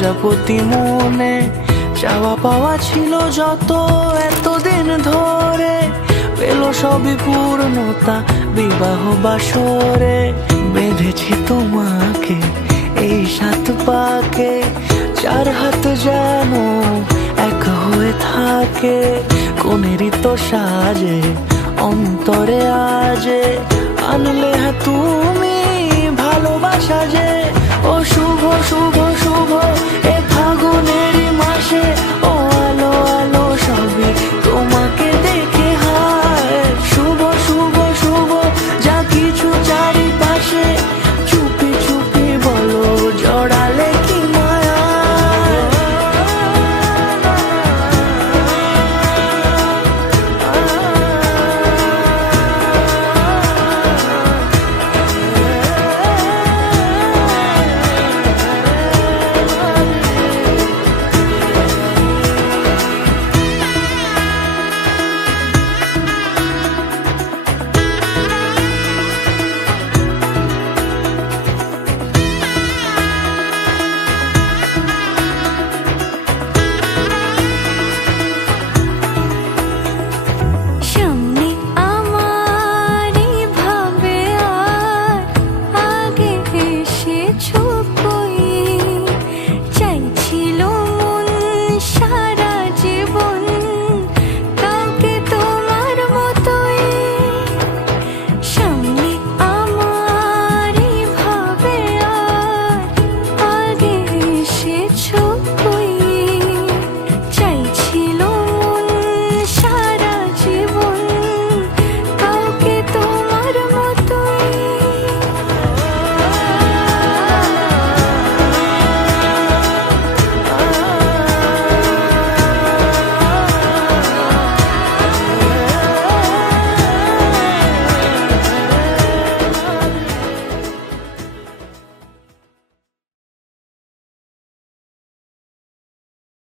প্রজাপতি মনে চাওয়া পাওয়া ছিল যত এতদিন ধরে, পেল সবই পূর্ণতা বিবাহ বাসরে। বেঁধেছি তোমাকে এই 7 পাকে, 4 হাত যেন এক হয়ে থাকে। কোনেরই তো সাজে অন্তরে আজে আনলে হ্যাঁ তুমি ভালোবাসা যে। ও শুভ শুভ শুভ এ